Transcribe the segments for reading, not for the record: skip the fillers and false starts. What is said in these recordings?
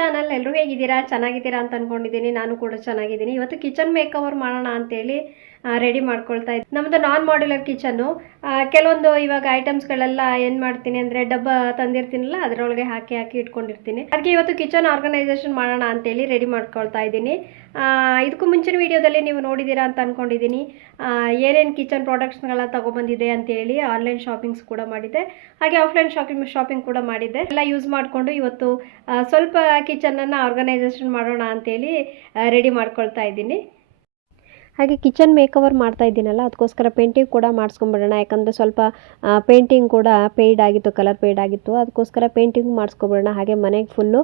Channel. ಎಲ್ಲರೂ ಹೇಗಿದ್ದೀರಾ? ಚೆನ್ನಾಗಿದ್ದೀರಾ ಅಂತ ಅನ್ಕೊಂಡಿದ್ದೀನಿ. ನಾನು ಕೂಡ ಚೆನ್ನಾಗಿದ್ದೀನಿ. ಇವತ್ತು ಕಿಚನ್ ಮೇಕ್ ಓವರ್ ಮಾಡೋಣ ಅಂತೇಳಿ ರೆಡಿ ಮಾಡ್ಕೊಳ್ತಾ ಇದ್ದೀನಿ. ನಮ್ಮದು ನಾನ್ ಮಾಡ್ಯುಲರ್ ಕಿಚನ್ನು. ಕೆಲವೊಂದು ಇವಾಗ ಐಟಮ್ಸ್ಗಳೆಲ್ಲ ಏನು ಮಾಡ್ತೀನಿ ಅಂದರೆ ಡಬ್ಬ ತಂದಿರ್ತೀನಲ್ಲ ಅದರೊಳಗೆ ಹಾಕಿ ಇಟ್ಕೊಂಡಿರ್ತೀನಿ. ಅದಕ್ಕೆ ಇವತ್ತು ಕಿಚನ್ ಆರ್ಗನೈಸೇಷನ್ ಮಾಡೋಣ ಅಂತೇಳಿ ರೆಡಿ ಮಾಡ್ಕೊಳ್ತಾ ಇದ್ದೀನಿ. ಇದಕ್ಕೂ ಮುಂಚಿನ ವೀಡಿಯೋದಲ್ಲಿ ನೀವು ನೋಡಿದ್ದೀರಾ ಅಂತ ಅಂದ್ಕೊಂಡಿದ್ದೀನಿ. ಏನೇನು ಕಿಚನ್ ಪ್ರಾಡಕ್ಟ್ಸ್ಗಳ ತೊಗೊಬಂದಿದೆ ಅಂತೇಳಿ ಆನ್ಲೈನ್ ಶಾಪಿಂಗ್ಸ್ ಕೂಡ ಮಾಡಿದ್ದೆ, ಹಾಗೆ ಆಫ್ಲೈನ್ ಶಾಪಿಂಗ್ ಕೂಡ ಮಾಡಿದ್ದೆ. ಎಲ್ಲ ಯೂಸ್ ಮಾಡಿಕೊಂಡು ಇವತ್ತು ಸ್ವಲ್ಪ ಕಿಚನನ್ನು ಆರ್ಗನೈಸೇಷನ್ ಮಾಡೋಣ ಅಂತೇಳಿ ರೆಡಿ ಮಾಡ್ಕೊಳ್ತಾ ಇದ್ದೀನಿ. ಹಾಗೆ ಕಿಚನ್ ಮೇಕ್ ಓವರ್ ಮಾಡ್ತಾ ಇದ್ದೀನಲ್ಲ, ಅದಕ್ಕೋಸ್ಕರ ಪೇಂಟಿಂಗ್ ಕೂಡ ಮಾಡಿಸ್ಕೊಂಬಿಡೋಣ. ಯಾಕಂದರೆ ಸ್ವಲ್ಪ ಪೇಂಟಿಂಗ್ ಕೂಡ ಪೇಯ್ಡ್ ಆಗಿತ್ತು, ಕಲರ್ ಪೇಯ್ಡ್ ಆಗಿತ್ತು. ಅದಕ್ಕೋಸ್ಕರ ಪೇಂಟಿಂಗ್ ಮಾಡಿಸ್ಕೊಬಿಡೋಣ. ಹಾಗೆ ಮನೆಗೆ ಫುಲ್ಲು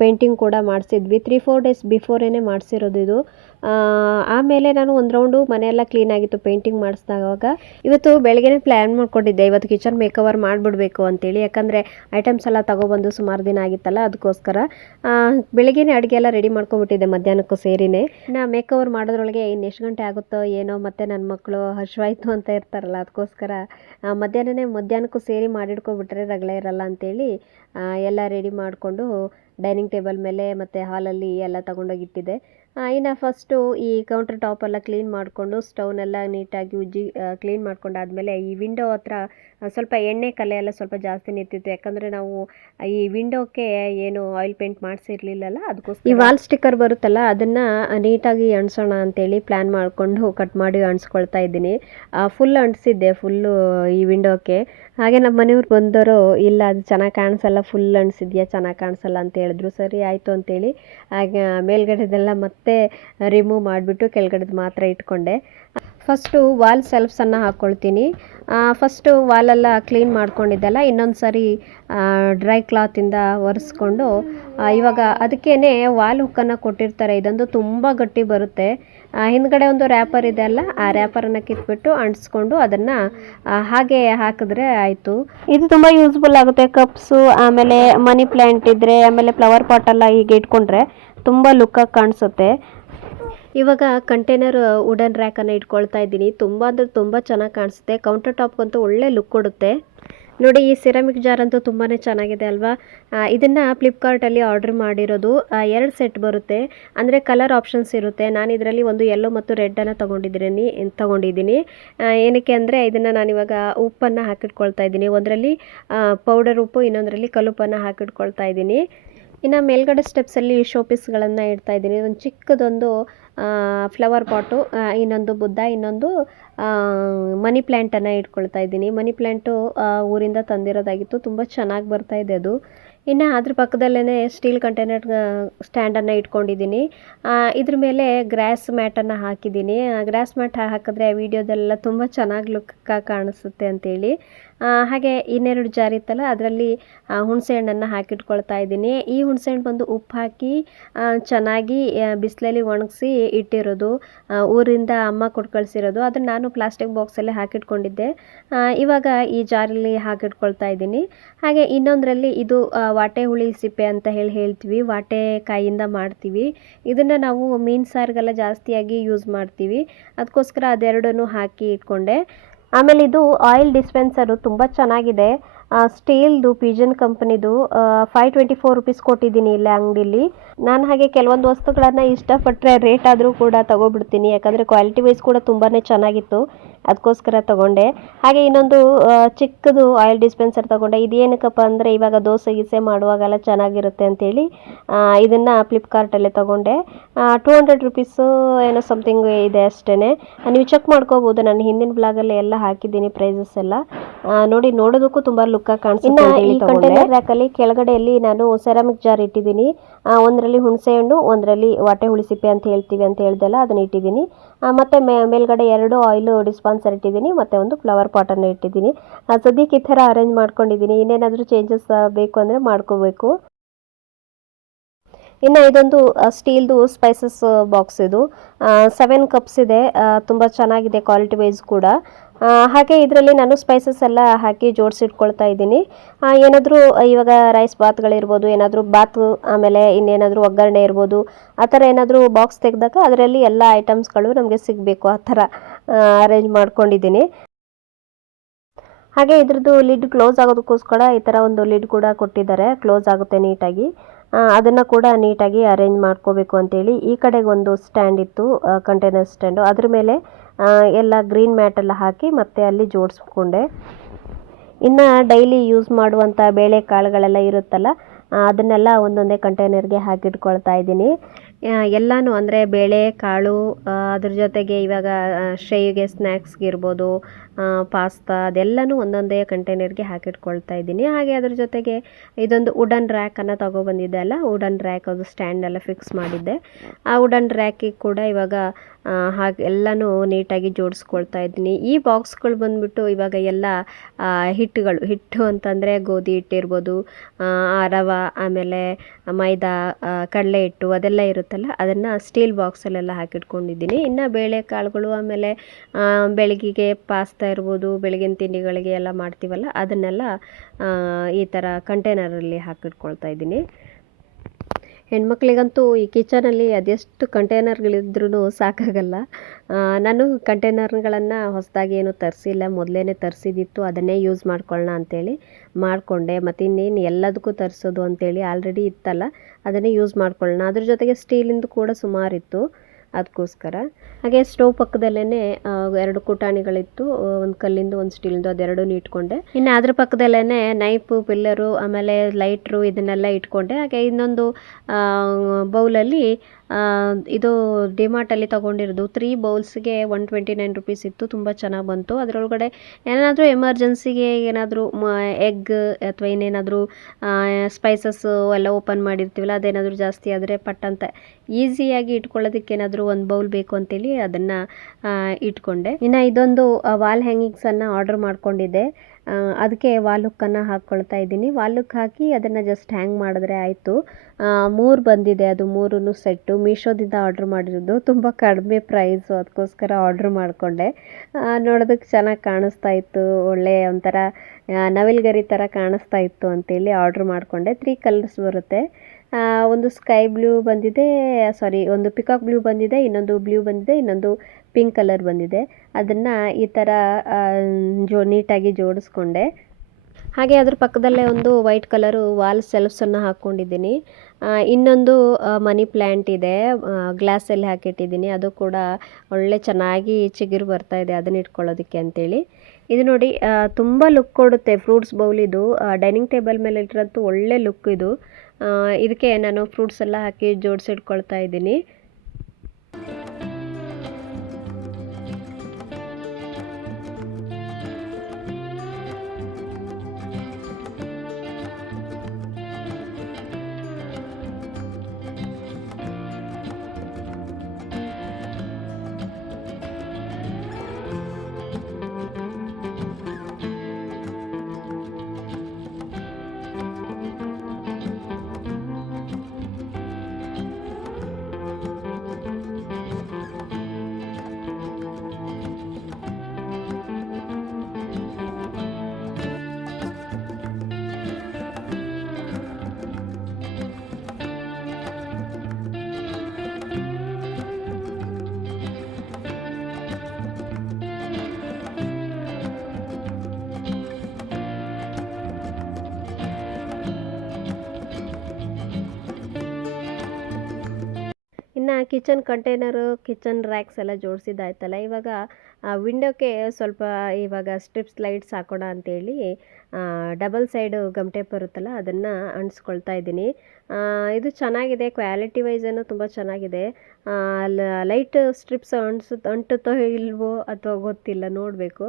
ಪೇಂಟಿಂಗ್ ಕೂಡ ಮಾಡಿಸಿದ್ವಿ. 3-4 ಡೇಸ್ ಬಿಫೋರೇನೆ ಮಾಡಿಸಿರೋದು ಇದು. ಆಮೇಲೆ ನಾನು ಒಂದು ರೌಂಡು ಮನೆಯೆಲ್ಲ ಕ್ಲೀನ್ ಆಗಿತ್ತು ಪೇಂಟಿಂಗ್ ಮಾಡಿಸಿದಾಗ. ಇವತ್ತು ಬೆಳಗ್ಗೆ ಪ್ಲ್ಯಾನ್ ಮಾಡ್ಕೊಂಡಿದ್ದೆ, ಇವತ್ತು ಕಿಚನ್ ಮೇಕ್ ಓವರ್ ಮಾಡಿಬಿಡ್ಬೇಕು ಅಂತೇಳಿ. ಯಾಕಂದರೆ ಐಟಮ್ಸ್ ಎಲ್ಲ ತೊಗೊಬಂದು ಸುಮಾರು ದಿನ ಆಗಿತ್ತಲ್ಲ, ಅದಕ್ಕೋಸ್ಕರ ಬೆಳಗ್ಗೆ ಅಡುಗೆ ಎಲ್ಲ ರೆಡಿ ಮಾಡ್ಕೊಂಬಿಟ್ಟಿದ್ದೆ ಮಧ್ಯಾಹ್ನಕ್ಕೂ ಸೇರಿನೇ. ಇನ್ನು ಮೇಕ್ ಓವರ್ ಮಾಡೋದ್ರೊಳಗೆ ಇನ್ನು ಎಷ್ಟು ಗಂಟೆ ಆಗುತ್ತೋ ಏನೋ, ಮತ್ತು ನನ್ನ ಮಕ್ಕಳು ಹಶ್ವಾಯ್ತು ಅಂತ ಇರ್ತಾರಲ್ಲ, ಅದಕ್ಕೋಸ್ಕರ ಮಧ್ಯಾಹ್ನಕ್ಕೂ ಸೇರಿ ಮಾಡಿಟ್ಕೊಬಿಟ್ರೆ ರಗಳೆ ಇರಲ್ಲ ಅಂತೇಳಿ ಎಲ್ಲ ರೆಡಿ ಮಾಡಿಕೊಂಡು ಡೈನಿಂಗ್ ಟೇಬಲ್ ಮೇಲೆ ಮತ್ತು ಹಾಲಲ್ಲಿ ಎಲ್ಲ ತೊಗೊಂಡೋಗಿಟ್ಟಿದ್ದೆ. ಇನ್ನು ಫಸ್ಟು ಈ ಕೌಂಟರ್ ಟಾಪೆಲ್ಲ ಕ್ಲೀನ್ ಮಾಡಿಕೊಂಡು ಸ್ಟವ್ನೆಲ್ಲ ನೀಟಾಗಿ ಉಜ್ಜಿ ಕ್ಲೀನ್ ಮಾಡ್ಕೊಂಡಾದಮೇಲೆ ಈ ವಿಂಡೋ ಹತ್ರ ಸ್ವಲ್ಪ ಎಣ್ಣೆ ಕಲೆ ಎಲ್ಲ ಸ್ವಲ್ಪ ಜಾಸ್ತಿ ನಿಂತಿತ್ತು. ಯಾಕಂದರೆ ನಾವು ಈ ವಿಂಡೋಕ್ಕೆ ಏನು ಆಯಿಲ್ ಪೇಂಟ್ ಮಾಡಿಸಿರ್ಲಿಲ್ಲಲ್ಲ, ಅದಕ್ಕೋಸ್ಕರ ಈ ವಾಲ್ ಸ್ಟಿಕ್ಕರ್ ಬರುತ್ತಲ್ಲ ಅದನ್ನು ನೀಟಾಗಿ ಅಂಟಿಸೋಣ ಅಂತೇಳಿ ಪ್ಲ್ಯಾನ್ ಮಾಡಿಕೊಂಡು ಕಟ್ ಮಾಡಿ ಅಂಟಿಸ್ಕೊಳ್ತಾ ಇದ್ದೀನಿ. ಫುಲ್ ಅಂಟಿಸಿದ್ದೆ ಫುಲ್ಲು ಈ ವಿಂಡೋಕ್ಕೆ. ಹಾಗೆ ನಮ್ಮ ಮನೆಯವ್ರು ಬಂದವರು, ಇಲ್ಲ ಅದು ಚೆನ್ನಾಗಿ ಕಾಣಿಸಲ್ಲ, ಫುಲ್ ಅಂಟಿಸಿದ್ಯಾ ಚೆನ್ನಾಗಿ ಕಾಣಿಸಲ್ಲ ಅಂತ ಹೇಳಿದ್ರು. ಸರಿ ಆಯಿತು ಅಂತೇಳಿ ಹಾಗೆ ಮೇಲ್ಗಡೆದೆಲ್ಲ ಮತ್ತೆ ರಿಮೂವ್ ಮಾಡಿಬಿಟ್ಟು ಕೆಳಗಡೆದು ಮಾತ್ರ ಇಟ್ಕೊಂಡೆ. ಫಸ್ಟು ವಾಲ್ ಸೆಲ್ಫ್ಸನ್ನು ಹಾಕ್ಕೊಳ್ತೀನಿ. ಫಸ್ಟು ವಾಲೆಲ್ಲ ಕ್ಲೀನ್ ಮಾಡ್ಕೊಂಡಿದ್ದೆಲ್ಲ ಇನ್ನೊಂದು ಸರಿ ಡ್ರೈ ಕ್ಲಾತಿಂದ ಒರೆಸ್ಕೊಂಡು, ಇವಾಗ ಅದಕ್ಕೇ ವಾಲ್ ಹುಕ್ಕನ್ನು ಕೊಟ್ಟಿರ್ತಾರೆ. ಇದೊಂದು ತುಂಬ ಗಟ್ಟಿ ಬರುತ್ತೆ. ಹಿಂದ್ಗಡೆ ಒಂದು ರ್ಯಾಪರ್ ಇದೆ ಅಲ್ಲ, ಆ ರ್ಯಾಪರನ್ನು ಕಿತ್ಬಿಟ್ಟು ಅಂಟಿಸ್ಕೊಂಡು ಅದನ್ನು ಹಾಗೆ ಹಾಕಿದ್ರೆ ಆಯಿತು. ಇದು ತುಂಬ ಯೂಸ್ಫುಲ್ ಆಗುತ್ತೆ. ಕಪ್ಸು, ಆಮೇಲೆ ಮನಿ ಪ್ಲ್ಯಾಂಟ್ ಇದ್ದರೆ, ಆಮೇಲೆ ಫ್ಲವರ್ ಪಾಟೆಲ್ಲ ಹೀಗೆ ಇಟ್ಕೊಂಡ್ರೆ ತುಂಬ ಲುಕ್ಕಾಗಿ ಕಾಣಿಸುತ್ತೆ. ಇವಾಗ ಕಂಟೈನರ್ ವುಡನ್ ರ್ಯಾಕನ್ನು ಇಟ್ಕೊಳ್ತಾ ಇದ್ದೀನಿ. ತುಂಬ ಅಂದರೆ ತುಂಬ ಚೆನ್ನಾಗಿ ಕಾಣಿಸುತ್ತೆ. ಕೌಂಟರ್ ಟಾಪ್ಗಂತೂ ಒಳ್ಳೆ ಲುಕ್ ಕೊಡುತ್ತೆ. ನೋಡಿ, ಈ ಸಿರಾಮಿಕ್ ಜಾರ್ ಅಂತೂ ತುಂಬಾ ಚೆನ್ನಾಗಿದೆ ಅಲ್ವಾ. ಇದನ್ನು ಫ್ಲಿಪ್ಕಾರ್ಟಲ್ಲಿ ಆರ್ಡ್ರ್ ಮಾಡಿರೋದು. 2 ಸೆಟ್ ಬರುತ್ತೆ, ಅಂದರೆ ಕಲರ್ ಆಪ್ಷನ್ಸ್ ಇರುತ್ತೆ. ನಾನು ಇದರಲ್ಲಿ ಒಂದು ಯೆಲ್ಲೋ ಮತ್ತು ರೆಡ್ಡನ್ನು ತೊಗೊಂಡಿದ್ದೀನಿ. ಏನಕ್ಕೆ ಅಂದರೆ ಇದನ್ನು ನಾನಿವಾಗ ಉಪ್ಪನ್ನು ಹಾಕಿಟ್ಕೊಳ್ತಾ ಇದ್ದೀನಿ. ಒಂದರಲ್ಲಿ ಪೌಡರ್ ಉಪ್ಪು, ಇನ್ನೊಂದರಲ್ಲಿ ಕಲ್ಲುಪ್ಪನ್ನು ಹಾಕಿಟ್ಕೊಳ್ತಾ ಇದ್ದೀನಿ. ಇನ್ನು ಮೇಲ್ಗಡೆ ಸ್ಟೆಪ್ಸಲ್ಲಿ ಶೋ ಪೀಸ್ಗಳನ್ನು ಇಡ್ತಾ ಇದ್ದೀನಿ. ಒಂದು ಚಿಕ್ಕದೊಂದು ಫ್ಲವರ್ ಪಾಟು, ಇನ್ನೊಂದು ಬುದ್ಧ, ಇನ್ನೊಂದು ಮನಿ ಪ್ಲ್ಯಾಂಟನ್ನು ಇಟ್ಕೊಳ್ತಾ ಇದ್ದೀನಿ. ಮನಿ ಪ್ಲ್ಯಾಂಟು ಊರಿಂದ ತಂದಿರೋದಾಗಿತ್ತು, ತುಂಬ ಚೆನ್ನಾಗಿ ಬರ್ತಾಯಿದೆ ಅದು. ಇನ್ನು ಅದ್ರ ಪಕ್ಕದಲ್ಲೇ ಸ್ಟೀಲ್ ಕಂಟೈನರ್ ಸ್ಟ್ಯಾಂಡನ್ನು ಇಟ್ಕೊಂಡಿದ್ದೀನಿ. ಇದ್ರ ಮೇಲೆ ಗ್ರಾಸ್ ಮ್ಯಾಟನ್ನು ಹಾಕಿದ್ದೀನಿ. ಗ್ರಾಸ್ ಮ್ಯಾಟ್ ಹಾಕಿದ್ರೆ ವೀಡಿಯೋದೆಲ್ಲ ತುಂಬ ಚೆನ್ನಾಗಿ ಲುಕ್ಕಾಗಿ ಕಾಣಿಸುತ್ತೆ ಅಂತೇಳಿ. ಹಾಗೆ ಇನ್ನೆರಡು ಜಾರ್ ಇತ್ತಲ್ಲ, ಅದರಲ್ಲಿ ಹುಣಸೆ ಹಣ್ಣನ್ನು ಹಾಕಿಟ್ಕೊಳ್ತಾ ಇದ್ದೀನಿ. ಈ ಹುಣಸೆ ಹಣ್ಣು ಬಂದು ಉಪ್ಪು ಹಾಕಿ ಚೆನ್ನಾಗಿ ಬಿಸಿಲಲ್ಲಿ ಒಣಗಿಸಿ ಇಟ್ಟಿರೋದು, ಊರಿಂದ ಅಮ್ಮ ಕೊಟ್ಟು ಕಳಿಸಿರೋದು. ಅದನ್ನು ನಾನು ಪ್ಲಾಸ್ಟಿಕ್ ಬಾಕ್ಸಲ್ಲೇ ಹಾಕಿಟ್ಕೊಂಡಿದ್ದೆ. ಇವಾಗ ಈ ಜಾರಲ್ಲಿ ಹಾಕಿಟ್ಕೊಳ್ತಾ ಇದ್ದೀನಿ. ಹಾಗೆ ಇನ್ನೊಂದರಲ್ಲಿ ಇದು ವಾಟೆ ಹುಳಿ ಸಿಪ್ಪೆ ಅಂತ ಹೇಳ್ತೀವಿ, ವಾಟೆಕಾಯಿಂದ ಮಾಡ್ತೀವಿ. ಇದನ್ನು ನಾವು ಮೀನು ಸಾರಿಗೆಲ್ಲ ಜಾಸ್ತಿಯಾಗಿ ಯೂಸ್ ಮಾಡ್ತೀವಿ. ಅದಕ್ಕೋಸ್ಕರ ಅದೆರಡನ್ನೂ ಹಾಕಿ ಇಟ್ಕೊಂಡೆ. ಆಮೇಲೆ ಇದು ಆಯಿಲ್ ಡಿಸ್ಪೆನ್ಸರು ತುಂಬ ಚೆನ್ನಾಗಿದೆ. ಸ್ಟೀಲ್ದು, ಪಿಜನ್ ಕಂಪ್ನಿದು. 524 ರುಪೀಸ್ ಕೊಟ್ಟಿದ್ದೀನಿ ಇಲ್ಲೇ ಅಂಗಡಿಲಿ. ನಾನು ಹಾಗೆ ಕೆಲವೊಂದು ವಸ್ತುಗಳನ್ನು ಇಷ್ಟಪಟ್ಟರೆ ರೇಟ್ ಆದರೂ ಕೂಡ ತೊಗೊಬಿಡ್ತೀನಿ. ಯಾಕಂದರೆ ಕ್ವಾಲಿಟಿ ವೈಸ್ ಕೂಡ ತುಂಬಾ ಚೆನ್ನಾಗಿತ್ತು, ಅದಕ್ಕೋಸ್ಕರ ತೊಗೊಂಡೆ. ಹಾಗೆ ಇನ್ನೊಂದು ಚಿಕ್ಕದು ಆಯಿಲ್ ಡಿಸ್ಪೆನ್ಸರ್ ತೊಗೊಂಡೆ. ಇದೇನಕ್ಕಪ್ಪ ಅಂದರೆ ಇವಾಗ ದೋಸೆ ಗೀಸೆ ಮಾಡುವಾಗೆಲ್ಲ ಚೆನ್ನಾಗಿರುತ್ತೆ ಅಂತೇಳಿ ಇದನ್ನು ಫ್ಲಿಪ್ಕಾರ್ಟಲ್ಲೇ ತೊಗೊಂಡೆ. 200 ರುಪೀಸು ಏನೋ ಸಮಥಿಂಗ್ ಇದೆ ಅಷ್ಟೇ. ನೀವು ಚೆಕ್ ಮಾಡ್ಕೋಬೋದು, ನಾನು ಹಿಂದಿನ ಬ್ಲಾಗಲ್ಲಿ ಎಲ್ಲ ಹಾಕಿದ್ದೀನಿ ಪ್ರೈಸಸ್ ಎಲ್ಲ. ನೋಡೋದಕ್ಕೂ ತುಂಬ ಲುಕ್ಕಾಗಿ ಕಾಣಿಸುತ್ತೆ. ಈ ಕಂಟೈನರ್ ರ್ಯಾಕಲ್ಲಿ ಕೆಳಗಡೆಯಲ್ಲಿ ನಾನು ಸೆರಾಮಿಕ್ ಜಾರ್ ಇಟ್ಟಿದ್ದೀನಿ. ಒಂದರಲ್ಲಿ ಹುಣಸೆ ಹಣ್ಣು, ಒಂದರಲ್ಲಿ ವಾಟೆ ಹುಳಿ ಸಿಪ್ಪೆ ಅಂತ ಹೇಳ್ದೆಲ್ಲ, ಅದನ್ನು ಇಟ್ಟಿದ್ದೀನಿ. ಮತ್ತು ಮೇಲ್ಗಡೆ 2 ಆಯಿಲ್ ಡಿಸ್ಪೆನ್ಸರ್ ಇಟ್ಟಿದ್ದೀನಿ, ಮತ್ತು ಒಂದು ಫ್ಲವರ್ ಪಾಟನ್ನು ಇಟ್ಟಿದ್ದೀನಿ. ಸದ್ಯಕ್ಕೆ ಈ ಥರ ಅರೇಂಜ್ ಮಾಡ್ಕೊಂಡಿದ್ದೀನಿ. ಇನ್ನೇನಾದರೂ ಚೇಂಜಸ್ ಬೇಕು ಅಂದರೆ ಮಾಡ್ಕೋಬೇಕು. ಇನ್ನು ಇದೊಂದು ಸ್ಟೀಲ್ದು ಸ್ಪೈಸಸ್ ಬಾಕ್ಸ್. ಇದು 7 ಕಪ್ಸ್ ಇದೆ, ತುಂಬ ಚೆನ್ನಾಗಿದೆ ಕ್ವಾಲಿಟಿ ವೈಸ್ ಕೂಡ. ಹಾಗೆ ಇದರಲ್ಲಿ ನಾನು ಸ್ಪೈಸಸ್ ಎಲ್ಲ ಹಾಕಿ ಜೋಡಿಸಿಟ್ಕೊಳ್ತಾ ಇದ್ದೀನಿ. ಏನಾದರೂ ಇವಾಗ ರೈಸ್ ಬಾತ್ಗಳಿರ್ಬೋದು, ಏನಾದರೂ ಬಾತು, ಆಮೇಲೆ ಇನ್ನೇನಾದರೂ ಒಗ್ಗರಣೆ ಇರ್ಬೋದು, ಆ ಥರ ಏನಾದರೂ ಬಾಕ್ಸ್ ತೆಗೆದಾಗ ಅದರಲ್ಲಿ ಎಲ್ಲ ಐಟಮ್ಸ್ಗಳು ನಮಗೆ ಸಿಗಬೇಕು, ಆ ಥರ ಅರೇಂಜ್ ಮಾಡ್ಕೊಂಡಿದ್ದೀನಿ. ಹಾಗೆ ಇದ್ರದ್ದು ಲಿಡ್ ಕ್ಲೋಸ್ ಆಗೋದಕ್ಕೋಸ್ಕರ ಈ ಥರ ಒಂದು ಲಿಡ್ ಕೂಡ ಕೊಟ್ಟಿದ್ದಾರೆ, ಕ್ಲೋಸ್ ಆಗುತ್ತೆ ನೀಟಾಗಿ. ಅದನ್ನು ಕೂಡ ನೀಟಾಗಿ ಅರೇಂಜ್ ಮಾಡ್ಕೋಬೇಕು ಅಂತೇಳಿ ಈ ಕಡೆಗೆ ಒಂದು ಸ್ಟ್ಯಾಂಡ್ ಇತ್ತು, ಕಂಟೈನರ್ ಸ್ಟ್ಯಾಂಡು. ಅದ್ರ ಮೇಲೆ ಎಲ್ಲ ಗ್ರೀನ್ ಮ್ಯಾಟೆಲ್ಲ ಹಾಕಿ ಮತ್ತೆ ಅಲ್ಲಿ ಜೋಡಿಸ್ಕೊಂಡೆ. ಇನ್ನು ಡೈಲಿ ಯೂಸ್ ಮಾಡುವಂಥ ಬೇಳೆ ಕಾಳುಗಳೆಲ್ಲ ಇರುತ್ತಲ್ಲ, ಅದನ್ನೆಲ್ಲ ಒಂದೊಂದೇ ಕಂಟೈನರ್ಗೆ ಹಾಕಿಟ್ಕೊಳ್ತಾ ಇದ್ದೀನಿ. ಎಲ್ಲನೂ ಅಂದರೆ ಬೇಳೆ ಕಾಳು, ಅದ್ರ ಜೊತೆಗೆ ಇವಾಗ ಶೈಗೆ ಸ್ನ್ಯಾಕ್ಸ್ಗೆ ಇರ್ಬೋದು, ಪಾಸ್ತಾ, ಅದೆಲ್ಲನೂ ಒಂದೊಂದೇ ಕಂಟೈನರ್ಗೆ ಹಾಕಿಟ್ಕೊಳ್ತಾ ಇದ್ದೀನಿ. ಹಾಗೆ ಅದ್ರ ಜೊತೆಗೆ ಇದೊಂದು ವುಡನ್ ರ್ಯಾಕನ್ನು ತೊಗೊಬಂದಿದ್ದೆ ಅಲ್ಲ, ವುಡನ್ ರ್ಯಾಕ್, ಅದು ಸ್ಟ್ಯಾಂಡ್ ಎಲ್ಲ ಫಿಕ್ಸ್ ಮಾಡಿದ್ದೆ. ಆ ವುಡನ್ ರ್ಯಾಕಿಗೆ ಕೂಡ ಇವಾಗ ಹಾಗೆ ಎಲ್ಲನೂ ನೀಟಾಗಿ ಜೋಡಿಸ್ಕೊಳ್ತಾ ಇದ್ದೀನಿ. ಈ ಬಾಕ್ಸ್ಗಳು ಬಂದುಬಿಟ್ಟು ಇವಾಗ ಎಲ್ಲ ಹಿಟ್ಟು ಅಂತಂದರೆ ಗೋಧಿ ಹಿಟ್ಟು ಇರ್ಬೋದು, ರವೆ, ಆಮೇಲೆ ಮೈದಾ, ಕಡಲೆ ಹಿಟ್ಟು ಅದೆಲ್ಲ ಇರುತ್ತಲ್ಲ, ಅದನ್ನು ಸ್ಟೀಲ್ ಬಾಕ್ಸಲ್ಲೆಲ್ಲ ಹಾಕಿಟ್ಕೊಂಡಿದ್ದೀನಿ. ಇನ್ನು ಬೇಳೆಕಾಳುಗಳು, ಆಮೇಲೆ ಬೆಳಗ್ಗೆಗೆ ಪಾಸ್ತಾ ಇರ್ಬೋದು, ಬೆಳಗಿನ ತಿಂಡಿಗಳಿಗೆ ಎಲ್ಲ ಮಾಡ್ತೀವಲ್ಲ, ಅದನ್ನೆಲ್ಲ ಈ ಥರ ಕಂಟೈನರಲ್ಲಿ ಹಾಕಿಟ್ಕೊಳ್ತಾ ಇದ್ದೀನಿ. ಹೆಣ್ಮಕ್ಳಿಗಂತೂ ಈ ಕಿಚನಲ್ಲಿ ಅದೆಷ್ಟು ಕಂಟೈನರ್ಗಳಿದ್ರೂ ಸಾಕಾಗಲ್ಲ. ನಾನು ಕಂಟೈನರ್ಗಳನ್ನು ಹೊಸದಾಗಿ ಏನು ತರಿಸಿಲ್ಲ, ಮೊದಲೇ ತರಿಸಿದಿತ್ತು, ಅದನ್ನೇ ಯೂಸ್ ಮಾಡ್ಕೊಳ್ಳೋಣ ಅಂಥೇಳಿ ಮಾಡಿಕೊಂಡೆ. ಮತ್ತು ಇನ್ನೇನು ಎಲ್ಲದಕ್ಕೂ ತರಿಸೋದು ಅಂಥೇಳಿ ಆಲ್ರೆಡಿ ಇತ್ತಲ್ಲ, ಅದನ್ನೇ ಯೂಸ್ ಮಾಡ್ಕೊಳ್ಳೋಣ. ಅದ್ರ ಜೊತೆಗೆ ಸ್ಟೀಲಿಂದು ಕೂಡ ಸುಮಾರಿತ್ತು, ಅದಕ್ಕೋಸ್ಕರ. ಹಾಗೆ ಸ್ಟವ್ ಪಕ್ಕದಲ್ಲೇ 2 ಕುಟಾಣಿಗಳಿತ್ತು, ಒಂದು ಕಲ್ಲಿಂದು ಒಂದು ಸ್ಟೀಲಿಂದು, ಅದೆರಡೂ ಇಟ್ಕೊಂಡೆ. ಇನ್ನು ಅದ್ರ ಪಕ್ಕದಲ್ಲೇ ನೈಫು, ಪಿಲ್ಲರು, ಆಮೇಲೆ ಲೈಟ್ರು ಇದನ್ನೆಲ್ಲ ಇಟ್ಕೊಂಡೆ. ಹಾಗೆ ಇನ್ನೊಂದು ಬೌಲಲ್ಲಿ ಇದು ಡಿಮಾರ್ಟಲ್ಲಿ ತೊಗೊಂಡಿರೋದು 3 ಬೌಲ್ಸ್ಗೆ 129 ರುಪೀಸ್ ಇತ್ತು, ತುಂಬ ಚೆನ್ನಾಗಿ ಬಂತು. ಅದರೊಳಗಡೆ ಏನಾದರೂ ಎಮರ್ಜೆನ್ಸಿಗೆ ಏನಾದರೂ ಎಗ್ ಅಥವಾ ಇನ್ನೇನಾದರೂ ಸ್ಪೈಸಸ್ಸು ಎಲ್ಲ ಓಪನ್ ಮಾಡಿರ್ತೀವಲ್ಲ, ಅದೇನಾದರೂ ಜಾಸ್ತಿ ಆದರೆ ಪಟ್ಟಂತ ಈಸಿಯಾಗಿ ಇಟ್ಕೊಳ್ಳೋದಕ್ಕೆ ಏನಾದರೂ ಒಂದು ಬೌಲ್ ಬೇಕು ಅಂತೇಳಿ ಅದನ್ನು ಇಟ್ಕೊಂಡೆ. ಇನ್ನು ಇದೊಂದು ವಾಲ್ ಹ್ಯಾಂಗಿಂಗ್ಸನ್ನು ಆರ್ಡರ್ ಮಾಡ್ಕೊಂಡಿದ್ದೆ, ಅದಕ್ಕೆ ವಾಲ್ ಹುಕ್ಕನ್ನು ಹಾಕ್ಕೊಳ್ತಾ ಇದ್ದೀನಿ. ವಾಲ್ ಹುಕ್ ಹಾಕಿ ಅದನ್ನು ಜಸ್ಟ್ ಹ್ಯಾಂಗ್ ಮಾಡಿದ್ರೆ ಆಯಿತು. 3 ಬಂದಿದೆ, ಅದು 3 ಸೆಟ್ಟು. ಮೀಶೋದಿಂದ ಆರ್ಡ್ರ್ ಮಾಡಿರೋದು, ತುಂಬ ಕಡಿಮೆ ಪ್ರೈಸು, ಅದಕ್ಕೋಸ್ಕರ ಆರ್ಡ್ರ್ ಮಾಡಿಕೊಂಡೆ. ನೋಡೋದಕ್ಕೆ ಚೆನ್ನಾಗಿ ಕಾಣಿಸ್ತಾ ಇತ್ತು, ಒಳ್ಳೆ ಒಂಥರ ನವಿಲುಗರಿ ಥರ ಕಾಣಿಸ್ತಾ ಇತ್ತು ಅಂತೇಳಿ ಆರ್ಡ್ರ್ ಮಾಡಿಕೊಂಡೆ. 3 ಕಲರ್ಸ್ ಬರುತ್ತೆ. ಒಂದು ಸ್ಕೈ ಬ್ಲೂ ಬಂದಿದೆ, ಒಂದು ಪಿಕಾಕ್ ಬ್ಲೂ ಬಂದಿದೆ, ಇನ್ನೊಂದು ಬ್ಲೂ ಬಂದಿದೆ, ಇನ್ನೊಂದು ಪಿಂಕ್ ಕಲರ್ ಬಂದಿದೆ. ಅದನ್ನು ಈ ಥರ ನೀಟಾಗಿ ಜೋಡಿಸ್ಕೊಂಡೆ. ಹಾಗೆ ಅದ್ರ ಪಕ್ಕದಲ್ಲೇ ಒಂದು ವೈಟ್ ಕಲರು ವಾಲ್ ಸೆಲ್ಫ್ಸನ್ನು ಹಾಕ್ಕೊಂಡಿದ್ದೀನಿ. ಇನ್ನೊಂದು ಮನಿ ಪ್ಲ್ಯಾಂಟ್ ಇದೆ, ಗ್ಲಾಸಲ್ಲಿ ಹಾಕಿಟ್ಟಿದ್ದೀನಿ. ಅದು ಕೂಡ ಒಳ್ಳೆ ಚೆನ್ನಾಗಿ ಚಿಗುರು ಬರ್ತಾ ಇದೆ, ಅದನ್ನ ಇಟ್ಕೊಳ್ಳೋದಕ್ಕೆ ಅಂತೇಳಿ. ಇದು ನೋಡಿ, ತುಂಬ ಲುಕ್ ಕೊಡುತ್ತೆ ಫ್ರೂಟ್ಸ್ ಬೌಲ್. ಇದು ಡೈನಿಂಗ್ ಟೇಬಲ್ ಮೇಲೆ ಇಟ್ಟಿರೋಂತೂ ಒಳ್ಳೆ ಲುಕ್ ಇದು. ಇದಕ್ಕೆ ನಾನು ಫ್ರೂಟ್ಸ್ ಎಲ್ಲ ಹಾಕಿ ಜೋಡಿಸಿಟ್ಕೊಳ್ತಾ ಇದ್ದೀನಿ. ಇನ್ನು ಕಿಚನ್ ಕಂಟೈನರು, ಕಿಚನ್ ರ್ಯಾಕ್ಸ್ ಎಲ್ಲ ಜೋಡಿಸಿದ್ದಾಯ್ತಲ್ಲ, ಇವಾಗ ವಿಂಡೋಕ್ಕೆ ಸ್ವಲ್ಪ ಇವಾಗ ಸ್ಟ್ರಿಪ್ಸ್ ಲೈಟ್ಸ್ ಹಾಕೋಣ ಅಂತೇಳಿ ಡಬಲ್ ಸೈಡು ಗಮ್ ಟೇಪ್ ಬರುತ್ತಲ್ಲ, ಅದನ್ನು ಅಂಟಿಸ್ಕೊಳ್ತಾ ಇದ್ದೀನಿ. ಇದು ಚೆನ್ನಾಗಿದೆ, ಕ್ವಾಲಿಟಿ ವೈಸನ್ನು ತುಂಬ ಚೆನ್ನಾಗಿದೆ. ಲೈಟ್ ಸ್ಟ್ರಿಪ್ಸ್ ಅಂಟುತ್ತೋ ಇಲ್ವೋ ಅಥವಾ ಗೊತ್ತಿಲ್ಲ, ನೋಡಬೇಕು.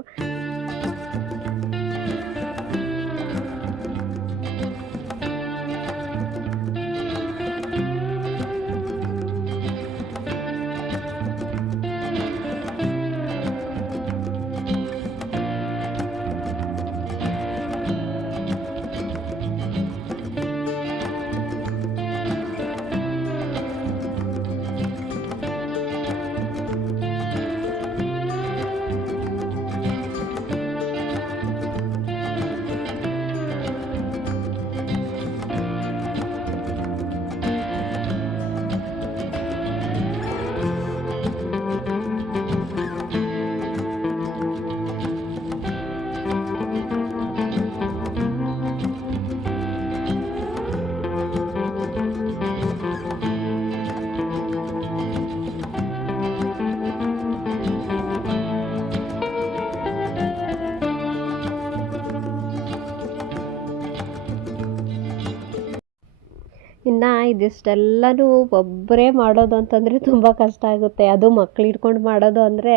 ಇನ್ನು ಇದಿಷ್ಟೆಲ್ಲನೂ ಒಬ್ಬರೇ ಮಾಡೋದು ಅಂತಂದರೆ ತುಂಬ ಕಷ್ಟ ಆಗುತ್ತೆ. ಅದು ಮಕ್ಳು ಹಿಡ್ಕೊಂಡು ಮಾಡೋದು ಅಂದರೆ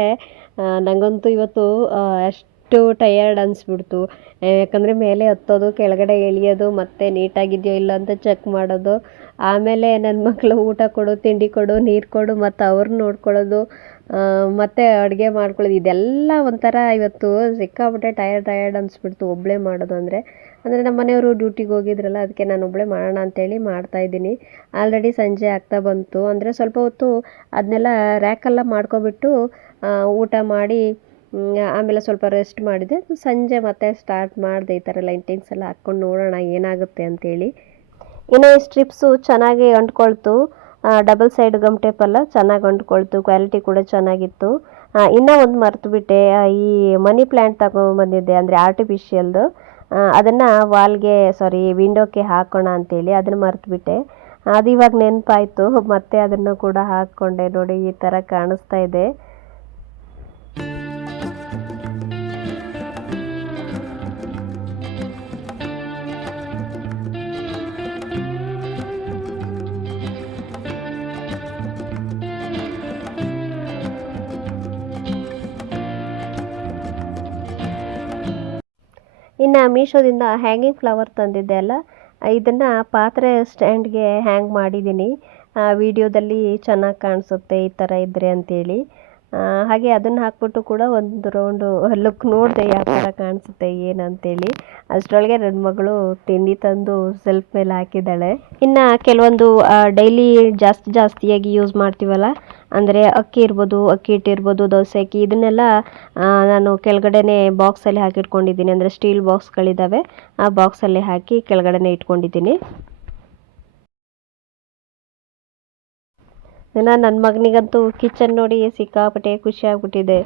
ನನಗಂತೂ ಇವತ್ತು ಅಷ್ಟು ಟಯರ್ಡ್ ಅನಿಸ್ಬಿಡ್ತು. ಯಾಕಂದರೆ ಮೇಲೆ ಹತ್ತೋದು, ಕೆಳಗಡೆ ಇಳಿಯೋದು, ಮತ್ತೆ ನೀಟಾಗಿದೆಯೋ ಇಲ್ಲ ಅಂತ ಚೆಕ್ ಮಾಡೋದು. ಆಮೇಲೆ ನನ್ನ ಮಕ್ಕಳು ಊಟ ಕೊಡು, ತಿಂಡಿ ಕೊಡು, ನೀರು ಕೊಡು, ಮತ್ತು ಅವ್ರನ್ನ ನೋಡ್ಕೊಳ್ಳೋದು, ಮತ್ತು ಅಡುಗೆ ಮಾಡ್ಕೊಳ್ಳೋದು, ಇದೆಲ್ಲ ಒಂಥರ ಇವತ್ತು ಸಿಕ್ಕಾಪಟ್ಟೆ ಟಯರ್ಡ್ ಅನಿಸ್ಬಿಡ್ತು ಒಬ್ಬಳೇ ಮಾಡೋದು ಅಂದರೆ. ನಮ್ಮ ಮನೆಯವರು ಡ್ಯೂಟಿಗೆ ಹೋಗಿದ್ರಲ್ಲ, ಅದಕ್ಕೆ ನಾನು ಒಬ್ಬಳೇ ಮಾಡೋಣ ಅಂತೇಳಿ ಮಾಡ್ತಾಯಿದ್ದೀನಿ. ಆಲ್ರೆಡಿ ಸಂಜೆ ಆಗ್ತಾ ಬಂತು. ಅಂದರೆ ಸ್ವಲ್ಪ ಹೊತ್ತು ಅದನ್ನೆಲ್ಲ ರ್ಯಾಕೆಲ್ಲ ಮಾಡ್ಕೊಬಿಟ್ಟು ಊಟ ಮಾಡಿ ಆಮೇಲೆ ಸ್ವಲ್ಪ ರೆಸ್ಟ್ ಮಾಡಿದೆ. ಸಂಜೆ ಮತ್ತೆ ಸ್ಟಾರ್ಟ್ ಮಾಡಿದೆ ಈ ಥರ ಲೈಟಿಂಗ್ಸ್ ಎಲ್ಲ ಹಾಕ್ಕೊಂಡು ನೋಡೋಣ ಏನಾಗುತ್ತೆ ಅಂತೇಳಿ. ಇನ್ನು ಈ ಸ್ಟ್ರಿಪ್ಸು ಚೆನ್ನಾಗಿ ಅಂಟ್ಕೊಳ್ತು. ಡಬಲ್ ಸೈಡ್ ಗಮ್ ಟೇಪಲ್ಲ ಚೆನ್ನಾಗಿ ಅಂಟ್ಕೊಳ್ತು. ಕ್ವಾಲಿಟಿ ಕೂಡ ಚೆನ್ನಾಗಿತ್ತು. ಇನ್ನೂ ಒಂದು ಮರ್ತುಬಿಟ್ಟೆ, ಈ ಮನಿ ಪ್ಲ್ಯಾಂಟ್ ತಗೊಂಡ್ಬಂದಿದ್ದೆ, ಅಂದರೆ ಆರ್ಟಿಫಿಷಿಯಲ್ದು. ಅದನ್ನು ವಿಂಡೋಕ್ಕೆ ಹಾಕೋಣ ಅಂತೇಳಿ ಅದನ್ನು ಮರ್ತುಬಿಟ್ಟೆ. ಅದು ಇವಾಗ ನೆನಪಾಯಿತು, ಮತ್ತೆ ಅದನ್ನು ಕೂಡ ಹಾಕ್ಕೊಂಡೆ. ನೋಡಿ ಈ ಥರ ಕಾಣಿಸ್ತಾ ಇದೆ. ಇನ್ನು ಮೀಶೋದಿಂದ ಹ್ಯಾಂಗಿಂಗ್ ಫ್ಲವರ್ ತಂದಿದ್ದೆ ಅಲ್ಲ, ಇದನ್ನು ಪಾತ್ರೆ ಸ್ಟ್ಯಾಂಡ್ಗೆ ಹ್ಯಾಂಗ್ ಮಾಡಿದ್ದೀನಿ. ವಿಡಿಯೋದಲ್ಲಿ ಚೆನ್ನಾಗಿ ಕಾಣಿಸುತ್ತೆ ಈ ಥರ ಇದ್ದರೆ ಅಂತೇಳಿ. ಹಾಗೆ ಅದನ್ನು ಹಾಕ್ಬಿಟ್ಟು ಕೂಡ ಒಂದು ರೌಂಡು ಲುಕ್ ನೋಡಿದೆ ಯಾವ ಥರ ಕಾಣಿಸುತ್ತೆ ಏನಂತೇಳಿ. ಅಷ್ಟರೊಳಗೆ ನನ್ನ ಮಗಳು ತಿಂಡಿ ತಂದು ಸೆಲ್ಫ್ ಮೇಲೆ ಹಾಕಿದ್ದಾಳೆ. ಇನ್ನು ಕೆಲವೊಂದು ಡೈಲಿ ಜಾಸ್ತಿಯಾಗಿ ಯೂಸ್ ಮಾಡ್ತೀವಲ್ಲ, ಅಂದರೆ ಅಕ್ಕಿ ಇರ್ಬೋದು, ಅಕ್ಕಿ ಹಿಟ್ಟಿರ್ಬೋದು, ದೋಸೆ ಅಕ್ಕಿ, ಇದನ್ನೆಲ್ಲ ನಾನು ಕೆಳಗಡೆನೇ ಬಾಕ್ಸಲ್ಲಿ ಹಾಕಿಟ್ಕೊಂಡಿದ್ದೀನಿ. ಅಂದರೆ ಸ್ಟೀಲ್ ಬಾಕ್ಸ್ಗಳಿದ್ದಾವೆ, ಆ ಬಾಕ್ಸಲ್ಲಿ ಹಾಕಿ ಕೆಳಗಡೆನೇ ಇಟ್ಕೊಂಡಿದ್ದೀನಿ. ನನ್ನ ಮಗನಿಗಂತೂ ಕಿಚನ್ ನೋಡಿ ಸಿಕ್ಕಾಪಟ್ಟೆ ಖುಷಿ ಆಗ್ಬಿಟ್ಟಿದೆ.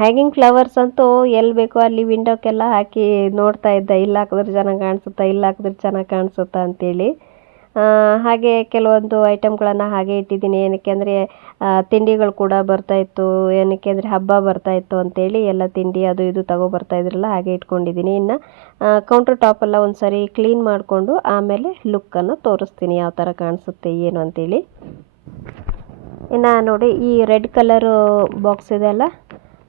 ಹ್ಯಾಂಗಿಂಗ್ ಫ್ಲವರ್ಸ್ ಅಂತೂ ಎಲ್ಲಿ ಬೇಕೋ ಅಲ್ಲಿ ವಿಂಡೋಕ್ಕೆಲ್ಲ ಹಾಕಿ ನೋಡ್ತಾ ಇದ್ದ, ಇಲ್ಲಿ ಹಾಕಿದ್ರೆ ಚೆನ್ನಾಗಿ ಕಾಣಿಸುತ್ತಾ, ಇಲ್ಲಿ ಹಾಕಿದ್ರೆ ಚೆನ್ನಾಗಿ ಕಾಣಿಸುತ್ತಾ ಅಂತೇಳಿ. ಹಾಗೆ ಕೆಲವೊಂದು ಐಟಮ್ಗಳನ್ನು ಹಾಗೆ ಇಟ್ಟಿದ್ದೀನಿ. ಏನಕ್ಕೆ ಅಂದರೆ ತಿಂಡಿಗಳು ಕೂಡ ಬರ್ತಾಯಿತ್ತು. ಏನಕ್ಕೆ ಅಂದರೆ ಹಬ್ಬ ಬರ್ತಾಯಿತ್ತು ಅಂತೇಳಿ ಎಲ್ಲ ತಿಂಡಿ ಅದು ಇದು ತಗೊಬರ್ತಾಯಿದ್ರಲ್ಲ, ಹಾಗೆ ಇಟ್ಕೊಂಡಿದ್ದೀನಿ. ಇನ್ನು ಕೌಂಟರ್ ಟಾಪೆಲ್ಲ ಒಂದು ಸರಿ ಕ್ಲೀನ್ ಮಾಡಿಕೊಂಡು ಆಮೇಲೆ ಲುಕ್ಕನ್ನು ತೋರಿಸ್ತೀನಿ ಯಾವ ಥರ ಕಾಣಿಸುತ್ತೆ ಏನು ಅಂತೇಳಿ. ಇನ್ನು ನೋಡಿ ಈ ರೆಡ್ ಕಲರು ಬಾಕ್ಸ್ ಇದೆ ಅಲ್ಲ,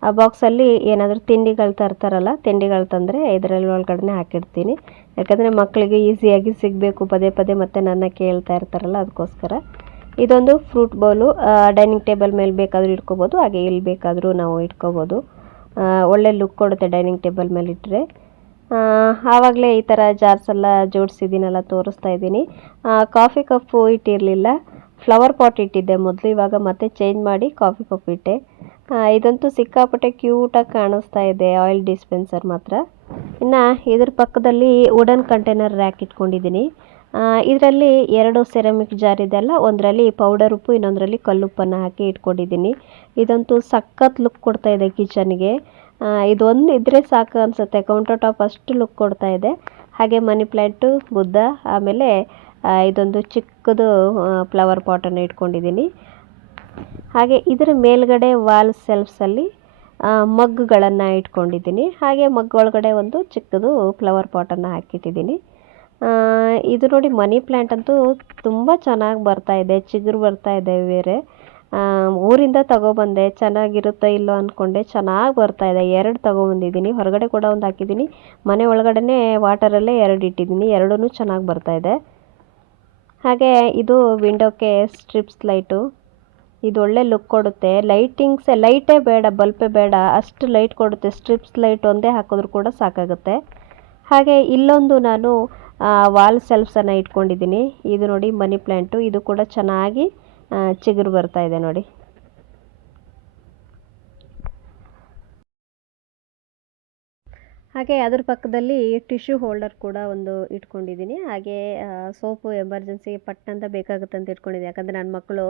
ಆ ಬಾಕ್ಸಲ್ಲಿ ಏನಾದರೂ ತಿಂಡಿಗಳು ತರ್ತಾರಲ್ಲ, ತಿಂಡಿಗಳು ತಂದರೆ ಇದರಲ್ಲಿ ಒಳಗಡೆ ಹಾಕಿಡ್ತೀನಿ. ಯಾಕಂದರೆ ಮಕ್ಕಳಿಗೆ ಈಸಿಯಾಗಿ ಸಿಗಬೇಕು, ಪದೇ ಪದೇ ಮತ್ತೆ ನನ್ನ ಕೇಳ್ತಾ ಇರ್ತಾರಲ್ಲ, ಅದಕ್ಕೋಸ್ಕರ. ಇದೊಂದು ಫ್ರೂಟ್ ಬೌಲು, ಡೈನಿಂಗ್ ಟೇಬಲ್ ಮೇಲೆ ಬೇಕಾದರೂ ಇಟ್ಕೋಬೋದು, ಹಾಗೆ ಇಲ್ಲಿ ಬೇಕಾದರೂ ನಾವು ಇಟ್ಕೋಬೋದು. ಒಳ್ಳೆ ಲುಕ್ ಕೊಡುತ್ತೆ ಡೈನಿಂಗ್ ಟೇಬಲ್ ಮೇಲೆ ಇಟ್ಟರೆ. ಆವಾಗಲೇ ಈ ಥರ ಜಾರ್ಸ್ ಎಲ್ಲ ಜೋಡಿಸಿದ್ದೀನಲ್ಲ, ತೋರಿಸ್ತಾ ಇದ್ದೀನಿ. ಕಾಫಿ ಕಪ್ಪು ಇಟ್ಟಿರಲಿಲ್ಲ, ಫ್ಲವರ್ ಪಾಟ್ ಇಟ್ಟಿದ್ದೆ ಮೊದಲು. ಇವಾಗ ಮತ್ತೆ ಚೇಂಜ್ ಮಾಡಿ ಕಾಫಿ ಕಪ್ ಇಟ್ಟೆ. ಇದಂತೂ ಸಿಕ್ಕಾಪಟ್ಟೆ ಕ್ಯೂಟಾಗಿ ಕಾಣಿಸ್ತಾ ಇದೆ, ಆಯಿಲ್ ಡಿಸ್ಪೆನ್ಸರ್ ಮಾತ್ರ. ಇನ್ನು ಇದ್ರ ಪಕ್ಕದಲ್ಲಿ ವುಡನ್ ಕಂಟೈನರ್ ರ್ಯಾಕ್ ಇಟ್ಕೊಂಡಿದ್ದೀನಿ. ಇದರಲ್ಲಿ 2 ಸೆರಾಮಿಕ್ ಜಾರ್ ಇದೆ ಅಲ್ಲ, ಒಂದರಲ್ಲಿ ಪೌಡರ್ ಉಪ್ಪು, ಇನ್ನೊಂದರಲ್ಲಿ ಕಲ್ಲುಪ್ಪನ್ನು ಹಾಕಿ ಇಟ್ಕೊಂಡಿದ್ದೀನಿ. ಇದಂತೂ ಸಖತ್ ಲುಕ್ ಕೊಡ್ತಾ ಇದೆ ಕಿಚನ್ಗೆ. ಇದೊಂದು ಇದ್ದರೆ ಸಾಕು ಅನಿಸುತ್ತೆ, ಕೌಂಟರ್ ಟಾಪ್ ಅಷ್ಟು ಲುಕ್ ಕೊಡ್ತಾ ಇದೆ. ಹಾಗೆ ಮನಿ ಪ್ಲ್ಯಾಂಟು, ಬುದ್ಧ, ಆಮೇಲೆ ಇದೊಂದು ಚಿಕ್ಕದು ಫ್ಲವರ್ ಪಾಟನ್ನು ಇಟ್ಕೊಂಡಿದ್ದೀನಿ. ಹಾಗೆ ಇದರ ಮೇಲ್ಗಡೆ ವಾಲ್ ಸೆಲ್ಫ್ಸಲ್ಲಿ ಮಗ್ಗಳನ್ನು ಇಟ್ಕೊಂಡಿದ್ದೀನಿ. ಹಾಗೆ ಮಗ್ ಒಳಗಡೆ ಒಂದು ಚಿಕ್ಕದು ಫ್ಲವರ್ ಪಾಟನ್ನು ಹಾಕಿಟ್ಟಿದ್ದೀನಿ. ಇದು ನೋಡಿ ಮನಿ ಪ್ಲ್ಯಾಂಟ್ ಅಂತೂ ತುಂಬ ಚೆನ್ನಾಗಿ ಬರ್ತಾ ಇದೆ, ಚಿಗುರು ಬರ್ತಾ ಇದೆ ಬೇರೆ. ಊರಿಂದ ತಗೊಬಂದೆ, ಚೆನ್ನಾಗಿರುತ್ತೋ ಇಲ್ಲೋ ಅಂದ್ಕೊಂಡೆ, ಚೆನ್ನಾಗಿ ಬರ್ತಾ ಇದೆ. 2 ತಗೊಬಂದಿದ್ದೀನಿ, ಹೊರಗಡೆ ಕೂಡ ಒಂದು ಹಾಕಿದ್ದೀನಿ, ಮನೆ ಒಳಗಡೆ ವಾಟರಲ್ಲೇ 2 ಇಟ್ಟಿದ್ದೀನಿ. 2 ಚೆನ್ನಾಗಿ ಬರ್ತಾ ಇದೆ. ಹಾಗೆ ಇದು ವಿಂಡೋಕ್ಕೆ ಸ್ಟ್ರಿಪ್ಸ್ ಲೈಟು, ಇದು ಒಳ್ಳೆ ಲುಕ್ ಕೊಡುತ್ತೆ. ಲೈಟೇ ಬೇಡ, ಬಲ್ಪೇ ಬೇಡ, ಅಷ್ಟು ಲೈಟ್ ಕೊಡುತ್ತೆ. ಸ್ಟ್ರಿಪ್ಸ್ ಲೈಟ್ ಒಂದೇ ಹಾಕಿದ್ರೂ ಕೂಡ ಸಾಕಾಗುತ್ತೆ. ಹಾಗೆ ಇಲ್ಲೊಂದು ನಾನು ವಾಲ್ ಸೆಲ್ಫ್ಸನ್ನು ಇಟ್ಕೊಂಡಿದ್ದೀನಿ. ಇದು ನೋಡಿ ಮನಿ ಪ್ಲ್ಯಾಂಟು, ಇದು ಕೂಡ ಚೆನ್ನಾಗಿ ಚಿಗುರು ಬರ್ತಾ ಇದೆ ನೋಡಿ. ಹಾಗೆ ಅದ್ರ ಪಕ್ಕದಲ್ಲಿ ಟಿಶ್ಯೂ ಹೋಲ್ಡರ್ ಕೂಡ ಒಂದು ಇಟ್ಕೊಂಡಿದ್ದೀನಿ. ಹಾಗೆ ಸೋಪು ಎಮರ್ಜೆನ್ಸಿಗೆ ಪಟ್ಟಂತ ಬೇಕಾಗುತ್ತೆ ಅಂತ ಇಟ್ಕೊಂಡಿದ್ದೀನಿ. ಯಾಕಂದರೆ ನನ್ನ ಮಕ್ಕಳು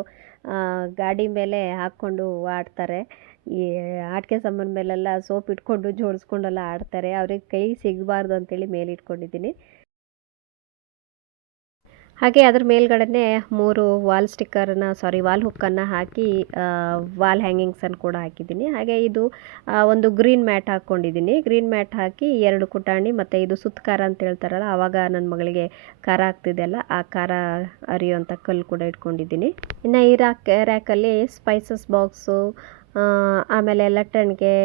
ಗಾಡಿ ಮೇಲೆ ಹಾಕ್ಕೊಂಡು ಆಡ್ತಾರೆ. ಈ ಆಟಿಕೆ ಸಾಮಾನು ಮೇಲೆಲ್ಲ ಸೋಪ್ ಇಟ್ಕೊಂಡು ಜೋಡಿಸ್ಕೊಂಡೆಲ್ಲ ಆಡ್ತಾರೆ. ಅವ್ರಿಗೆ ಕೈ ಸಿಗಬಾರ್ದು ಅಂತೇಳಿ ಮೇಲೆ ಇಟ್ಕೊಂಡಿದ್ದೀನಿ. ಹಾಗೆ ಅದ್ರ ಮೇಲ್ಗಡೆನೆ 3 ವಾಲ್ ಹುಕ್ಕನ್ನು ಹಾಕಿ ವಾಲ್ ಹ್ಯಾಂಗಿಂಗ್ಸನ್ನು ಕೂಡ ಹಾಕಿದ್ದೀನಿ. ಹಾಗೆ ಇದು ಒಂದು ಗ್ರೀನ್ ಮ್ಯಾಟ್ ಹಾಕ್ಕೊಂಡಿದ್ದೀನಿ. ಗ್ರೀನ್ ಮ್ಯಾಟ್ ಹಾಕಿ 2 ಕುಟಾಣಿ ಮತ್ತು ಇದು ಸುತ್ತ ಖಾರ ಅಂತ ಹೇಳ್ತಾರಲ್ಲ, ಆವಾಗ ನನ್ನ ಮಗಳಿಗೆ ಖಾರ ಆಗ್ತಿದೆಯಲ್ಲ, ಆ ಖಾರ ಅರಿಯುವಂಥ ಕಲ್ಲು ಕೂಡ ಇಟ್ಕೊಂಡಿದ್ದೀನಿ. ಇನ್ನು ಈ ರ್ಯಾಕಲ್ಲಿ ಸ್ಪೈಸಸ್ ಬಾಕ್ಸು, ಆಮೇಲೆ ಲಟ್ಟಣಿಗೆ,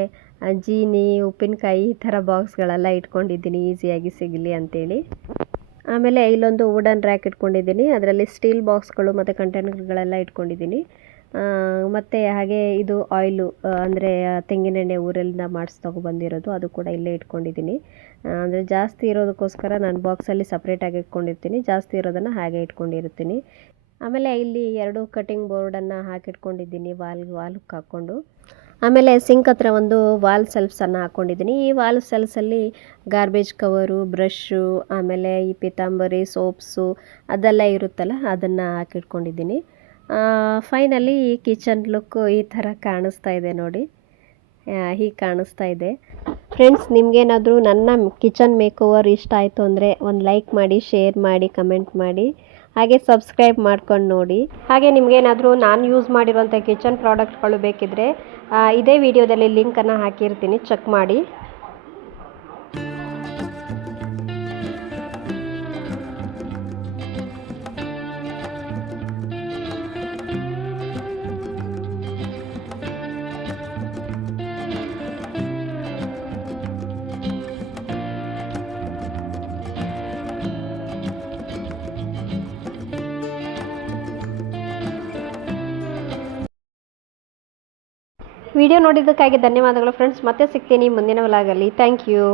ಜೀನಿ, ಉಪ್ಪಿನಕಾಯಿ ಈ ಥರ ಬಾಕ್ಸ್ಗಳೆಲ್ಲ ಇಟ್ಕೊಂಡಿದ್ದೀನಿ ಈಸಿಯಾಗಿ ಸಿಗಲಿ ಅಂತೇಳಿ. ಆಮೇಲೆ ಇಲ್ಲೊಂದು ವುಡನ್ ರ್ಯಾಕ್ ಇಟ್ಕೊಂಡಿದ್ದೀನಿ. ಅದರಲ್ಲಿ ಸ್ಟೀಲ್ ಬಾಕ್ಸ್ಗಳು ಮತ್ತು ಕಂಟೈನರ್ಗಳೆಲ್ಲ ಇಟ್ಕೊಂಡಿದ್ದೀನಿ. ಮತ್ತು ಹಾಗೆ ಇದು ಆಯಿಲು ಅಂದರೆ ತೆಂಗಿನೆಣ್ಣೆ ಊರಿಂದ ತೊಗೊಬಂದಿರೋದು, ಅದು ಕೂಡ ಇಲ್ಲೇ ಇಟ್ಕೊಂಡಿದ್ದೀನಿ. ಅಂದರೆ ಜಾಸ್ತಿ ಇರೋದಕ್ಕೋಸ್ಕರ ನಾನು ಬಾಕ್ಸಲ್ಲಿ ಸಪ್ರೇಟಾಗಿ ಇಟ್ಕೊಂಡಿರ್ತೀನಿ, ಜಾಸ್ತಿ ಇರೋದನ್ನು ಹಾಗೆ ಇಟ್ಕೊಂಡಿರ್ತೀನಿ. ಆಮೇಲೆ ಇಲ್ಲಿ 2 ಕಟಿಂಗ್ ಬೋರ್ಡನ್ನು ಹಾಕಿಟ್ಕೊಂಡಿದ್ದೀನಿ ವಾಲ್ ಹುಕ್ ಹಾಕ್ಕೊಂಡು. ಆಮೇಲೆ ಸಿಂಕ್ ಹತ್ರ ಒಂದು ವಾಲ್ ಸೆಲ್ಫ್ಸನ್ನು ಹಾಕ್ಕೊಂಡಿದ್ದೀನಿ. ಈ ವಾಲ್ ಸೆಲ್ಫ್ಸಲ್ಲಿ ಗಾರ್ಬೇಜ್ ಕವರು, ಬ್ರಷ್ಷು, ಆಮೇಲೆ ಈ ಪೀತಾಂಬರಿ, ಸೋಪ್ಸು ಅದೆಲ್ಲ ಇರುತ್ತಲ್ಲ, ಅದನ್ನು ಹಾಕಿಟ್ಕೊಂಡಿದ್ದೀನಿ. ಫೈನಲಿ ಈ ಕಿಚನ್ ಲುಕ್ಕು ಈ ಥರ ಕಾಣಿಸ್ತಾ ಇದೆ ನೋಡಿ, ಹೀಗೆ ಕಾಣಿಸ್ತಾ ಇದೆ. ಫ್ರೆಂಡ್ಸ್, ನಿಮಗೇನಾದರೂ ನನ್ನ ಕಿಚನ್ ಮೇಕೋವರ್ ಇಷ್ಟ ಆಯಿತು ಅಂದರೆ ಒಂದು ಲೈಕ್ ಮಾಡಿ, ಶೇರ್ ಮಾಡಿ, ಕಮೆಂಟ್ ಮಾಡಿ, ಹಾಗೆ ಸಬ್ಸ್ಕ್ರೈಬ್ ಮಾಡ್ಕೊಂಡು ನೋಡಿ. ಹಾಗೆ ನಿಮಗೇನಾದರೂ ನಾನು ಯೂಸ್ ಮಾಡಿರುವಂಥ ಕಿಚನ್ ಪ್ರಾಡಕ್ಟ್ಗಳು ಬೇಕಿದ್ದರೆ ಇದೇ ವಿಡಿಯೋದಲ್ಲಿ ಲಿಂಕನ್ನು ಹಾಕಿರ್ತೀನಿ, ಚೆಕ್ ಮಾಡಿ. ವಿಡಿಯೋ ನೋಡಿದ್ದಕ್ಕಾಗಿ ಧನ್ಯವಾದಗಳು ಫ್ರೆಂಡ್ಸ್. ಮತ್ತೆ ಸಿಗ್ತೀನಿ ಮುಂದಿನ ವ್ಲಾಗಲ್ಲಿ. Thank you.